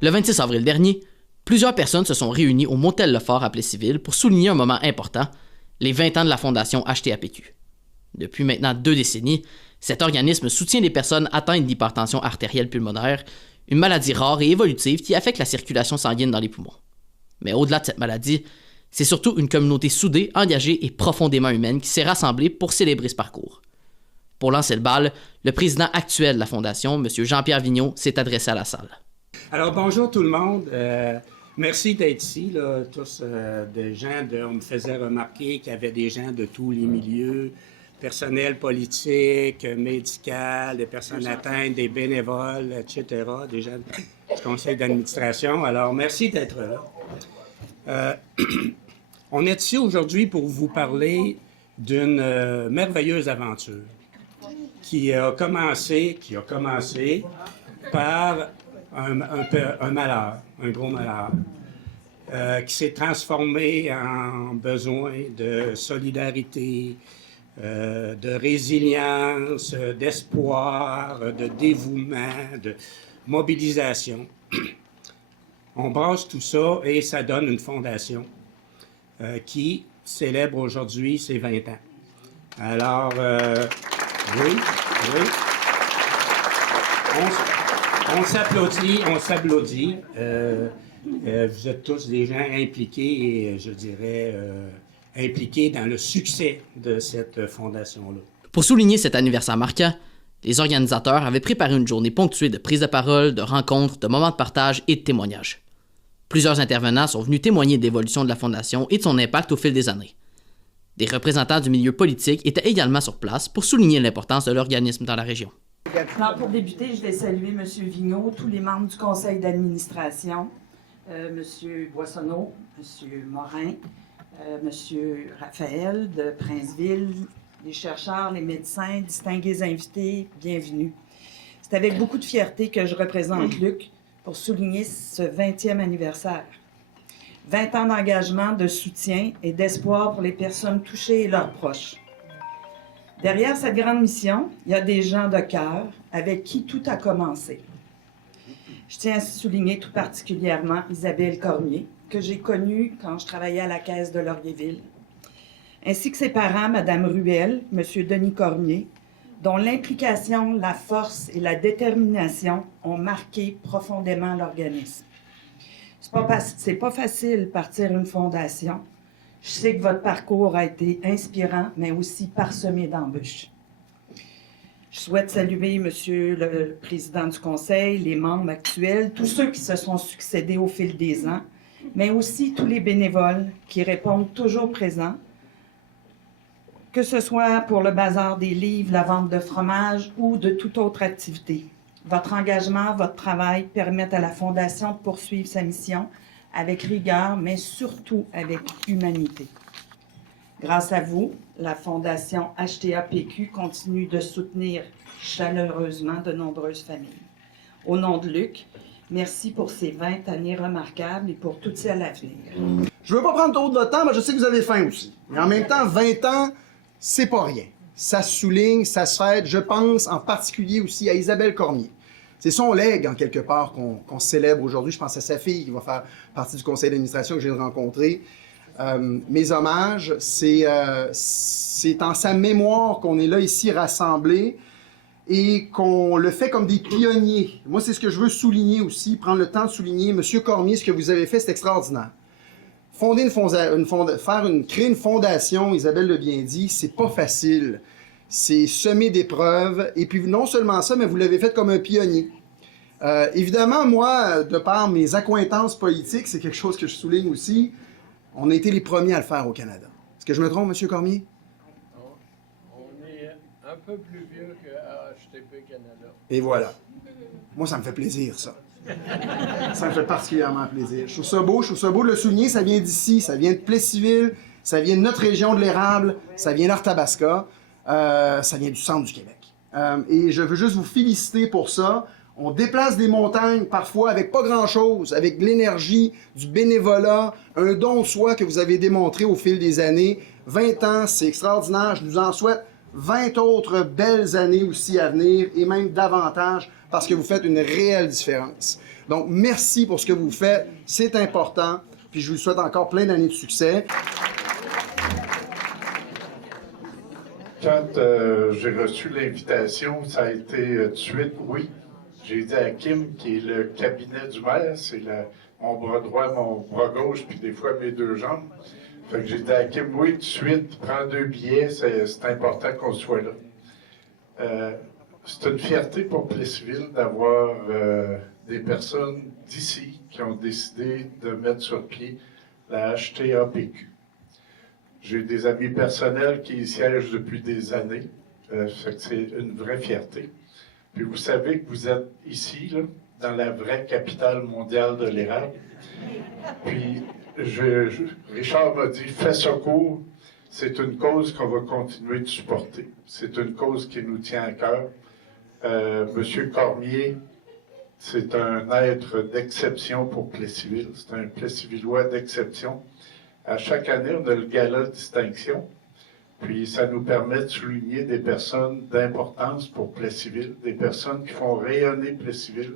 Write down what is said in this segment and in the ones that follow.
Le 26 avril dernier, plusieurs personnes se sont réunies au Motel Lefort à Plessisville pour souligner un moment important, les 20 ans de la fondation HTAPQ. Depuis maintenant 2 décennies, cet organisme soutient les personnes atteintes d'hypertension artérielle pulmonaire, une maladie rare et évolutive qui affecte la circulation sanguine dans les poumons. Mais au-delà de cette maladie, c'est surtout une communauté soudée, engagée et profondément humaine qui s'est rassemblée pour célébrer ce parcours. Pour lancer le bal, le président actuel de la Fondation, M. Jean-Pierre Vigneault, s'est adressé à la salle. Alors, bonjour tout le monde. Merci d'être ici, là, tous des gens. On me faisait remarquer qu'il y avait des gens de tous les milieux, personnel politique, médical, des personnes atteintes, des bénévoles, etc., des gens du conseil d'administration. Alors, merci d'être là. On est ici aujourd'hui pour vous parler d'une merveilleuse aventure qui a commencé par un malheur, un gros malheur, qui s'est transformé en besoin de solidarité, de résilience, d'espoir, de dévouement, de mobilisation. On brasse tout ça et ça donne une fondation qui célèbre aujourd'hui ses 20 ans. Alors, oui. On s'applaudit. Vous êtes tous des gens impliqués et, je dirais, impliqués dans le succès de cette fondation-là. Pour souligner cet anniversaire marquant, les organisateurs avaient préparé une journée ponctuée de prises de parole, de rencontres, de moments de partage et de témoignages. Plusieurs intervenants sont venus témoigner de l'évolution de la Fondation et de son impact au fil des années. Des représentants du milieu politique étaient également sur place pour souligner l'importance de l'organisme dans la région. Alors, pour débuter, je vais saluer M. Vigneault, tous les membres du conseil d'administration, M. Boissonneau, M. Morin, M. Raphaël de Princeville, les chercheurs, les médecins, distingués invités, bienvenue. C'est avec beaucoup de fierté que je représente Luc pour souligner ce 20e anniversaire. 20 ans d'engagement, de soutien et d'espoir pour les personnes touchées et leurs proches. Derrière cette grande mission, il y a des gens de cœur avec qui tout a commencé. Je tiens à souligner tout particulièrement Isabelle Cormier, que j'ai connue quand je travaillais à la Caisse de Laurierville, ainsi que ses parents, Mme Ruel, M. Denis Cormier, dont l'implication, la force et la détermination ont marqué profondément l'organisme. C'est pas facile de partir une fondation. Je sais que votre parcours a été inspirant, mais aussi parsemé d'embûches. Je souhaite saluer Monsieur le Président du Conseil, les membres actuels, tous ceux qui se sont succédés au fil des ans, mais aussi tous les bénévoles qui répondent toujours présents, que ce soit pour le bazar des livres, la vente de fromage ou de toute autre activité. Votre engagement, votre travail permettent à la Fondation de poursuivre sa mission avec rigueur, mais surtout avec humanité. Grâce à vous, la Fondation HTAPQ continue de soutenir chaleureusement de nombreuses familles. Au nom de Luc, merci pour ces 20 années remarquables et pour toutes celles à venir. Je ne veux pas prendre trop de votre temps, mais je sais que vous avez faim aussi. Mais en même temps, 20 ans, c'est pas rien. Ça se souligne, ça se fête. Je pense en particulier aussi à Isabelle Cormier. C'est son legs, en quelque part, qu'on célèbre aujourd'hui. Je pense à sa fille qui va faire partie du conseil d'administration que je viens de rencontrer. Mes hommages, c'est en sa mémoire qu'on est là ici rassemblés et qu'on le fait comme des pionniers. Moi, c'est ce que je veux souligner aussi, prendre le temps de souligner. Monsieur Cormier, ce que vous avez fait, c'est extraordinaire. Créer une fondation, Isabelle l'a bien dit, c'est pas facile. C'est semé d'épreuves. Et puis, non seulement ça, mais vous l'avez fait comme un pionnier. Évidemment, moi, de par mes accointances politiques, c'est quelque chose que je souligne aussi, on a été les premiers à le faire au Canada. Est-ce que je me trompe, M. Cormier? On est un peu plus vieux que HTP Canada. Et voilà. Moi, ça me fait plaisir, ça. Ça me fait particulièrement plaisir. Je trouve ça beau de le souligner. Ça vient d'ici, ça vient de Plessisville, ça vient de notre région de l'Érable, ça vient d'Arthabasca, ça vient du centre du Québec. Et je veux juste vous féliciter pour ça. On déplace des montagnes parfois avec pas grand-chose, avec de l'énergie, du bénévolat, un don de soi que vous avez démontré au fil des années. 20 ans, c'est extraordinaire. Je vous en souhaite 20 autres belles années aussi à venir et même davantage parce que vous faites une réelle différence. Donc, merci pour ce que vous faites. C'est important. Puis je vous souhaite encore plein d'années de succès. Quand j'ai reçu l'invitation, ça a été tout de suite oui. J'ai dit à Kim, qui est le cabinet du maire, c'est mon bras droit, mon bras gauche, puis des fois mes deux jambes. Fait que j'ai dit à Kim, oui, tout de suite, prends 2 billets, c'est important qu'on soit là. C'est une fierté pour Plessisville d'avoir des personnes d'ici qui ont décidé de mettre sur pied la HTAPQ. J'ai des amis personnels qui y siègent depuis des années. Fait que c'est une vraie fierté. Puis vous savez que vous êtes ici, là, dans la vraie capitale mondiale de l'érable. Puis Richard m'a dit, fais secours, c'est une cause qu'on va continuer de supporter. C'est une cause qui nous tient à cœur. Monsieur Cormier, c'est un être d'exception pour Plessisville. C'est un Plessisvillois d'exception. À chaque année, on a le gala de distinction. Puis ça nous permet de souligner des personnes d'importance pour Plessisville, des personnes qui font rayonner Plessisville.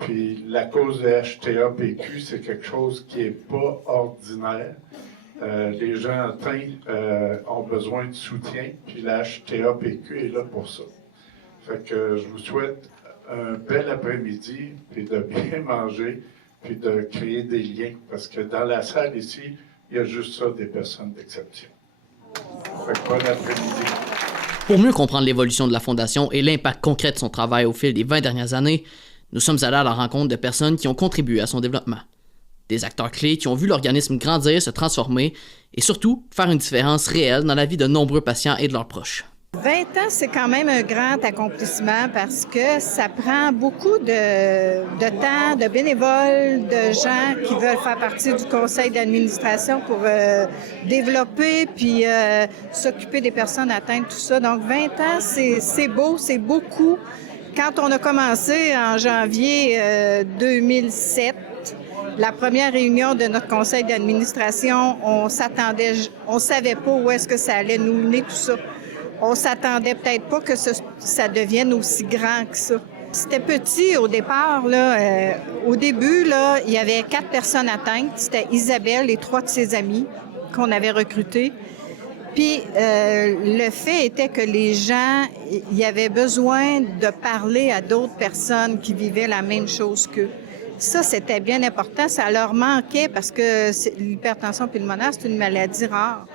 Puis la cause de HTAPQ, c'est quelque chose qui n'est pas ordinaire. Les gens atteints ont besoin de soutien, puis la HTAPQ est là pour ça. Fait que je vous souhaite un bel après-midi, puis de bien manger, puis de créer des liens. Parce que dans la salle ici, il y a juste ça, des personnes d'exception. Fait que bon après-midi. Pour mieux comprendre l'évolution de la Fondation et l'impact concret de son travail au fil des 20 dernières années, nous sommes allés à la rencontre de personnes qui ont contribué à son développement. Des acteurs clés qui ont vu l'organisme grandir, se transformer et surtout faire une différence réelle dans la vie de nombreux patients et de leurs proches. 20 ans, c'est quand même un grand accomplissement parce que ça prend beaucoup de temps, de bénévoles, de gens qui veulent faire partie du conseil d'administration pour développer puis s'occuper des personnes atteintes, tout ça. Donc 20 ans, c'est beau, c'est beaucoup. Quand on a commencé en janvier 2007, la première réunion de notre conseil d'administration, on savait pas où est-ce que ça allait nous mener, tout ça. On s'attendait peut-être pas que ça devienne aussi grand que ça. C'était petit au départ, là. Au début, là, il y avait 4 personnes atteintes. C'était Isabelle et 3 de ses amis qu'on avait recrutés. Puis le fait était que les gens, il y avait besoin de parler à d'autres personnes qui vivaient la même chose qu'eux. Ça, c'était bien important. Ça leur manquait parce que l'hypertension pulmonaire, c'est une maladie rare.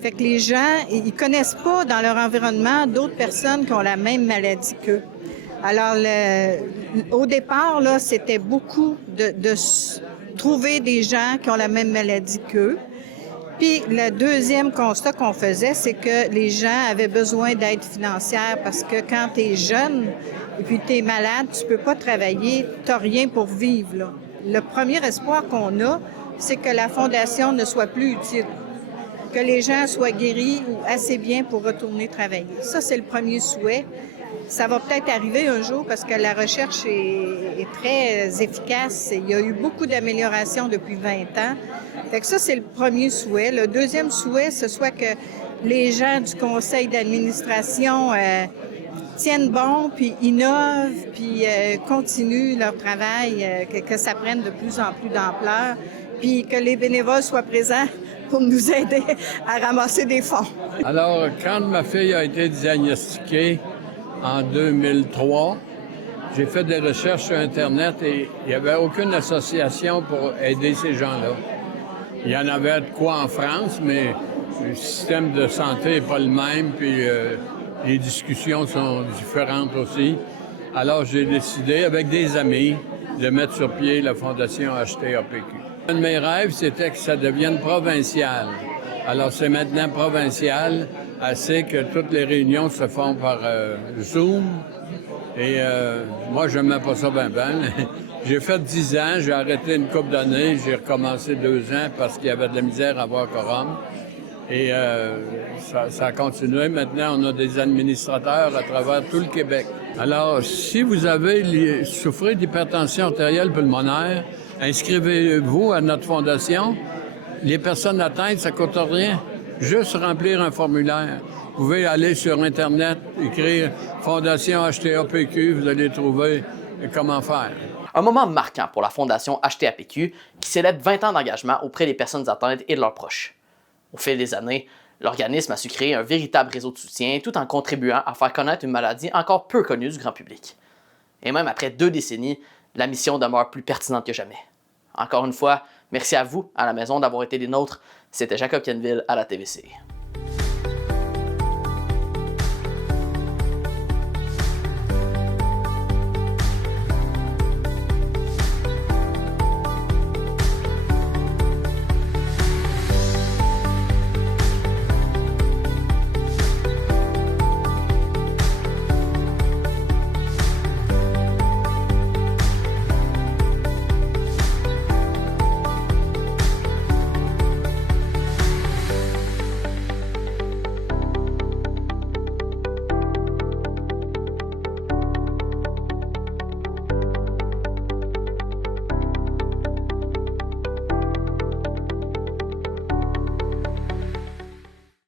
Fait que les gens, ils connaissent pas dans leur environnement d'autres personnes qui ont la même maladie qu'eux. Alors, au départ, là, c'était beaucoup de trouver des gens qui ont la même maladie qu'eux. Puis, le deuxième constat qu'on faisait, c'est que les gens avaient besoin d'aide financière parce que quand tu es jeune et puis tu es malade, tu peux pas travailler, tu n'as rien pour vivre, là. Le premier espoir qu'on a, c'est que la Fondation ne soit plus utile, que les gens soient guéris ou assez bien pour retourner travailler. Ça, c'est le premier souhait. Ça va peut-être arriver un jour parce que la recherche est très efficace. Il y a eu beaucoup d'améliorations depuis 20 ans. Fait que ça, c'est le premier souhait. Le deuxième souhait, ce soit que les gens du conseil d'administration tiennent bon, puis innovent, puis continuent leur travail, que ça prenne de plus en plus d'ampleur, puis que les bénévoles soient présents pour nous aider à ramasser des fonds. Alors, quand ma fille a été diagnostiquée en 2003, j'ai fait des recherches sur Internet et il n'y avait aucune association pour aider ces gens-là. Il y en avait de quoi en France, mais le système de santé n'est pas le même, puis les discussions sont différentes aussi. Alors, j'ai décidé, avec des amis, de mettre sur pied la Fondation HTAPQ. Un de mes rêves, c'était que ça devienne provincial. Alors, c'est maintenant provincial, assez que toutes les réunions se font par Zoom. Et moi, je n'aimais pas ça ben. J'ai fait 10 ans, j'ai arrêté une couple d'années, j'ai recommencé 2 ans parce qu'il y avait de la misère à avoir quorum. Et ça a continué. Maintenant, on a des administrateurs à travers tout le Québec. Alors, si vous souffrez d'hypertension artérielle pulmonaire, inscrivez-vous à notre fondation. Les personnes atteintes, ça ne coûte rien. Juste remplir un formulaire. Vous pouvez aller sur Internet, écrire Fondation HTAPQ, vous allez trouver comment faire. Un moment marquant pour la Fondation HTAPQ qui célèbre 20 ans d'engagement auprès des personnes atteintes et de leurs proches. Au fil des années, l'organisme a su créer un véritable réseau de soutien tout en contribuant à faire connaître une maladie encore peu connue du grand public. Et même après 2 décennies, la mission demeure plus pertinente que jamais. Encore une fois, merci à vous, à la maison, d'avoir été des nôtres. C'était Jacob Canville à la TVC.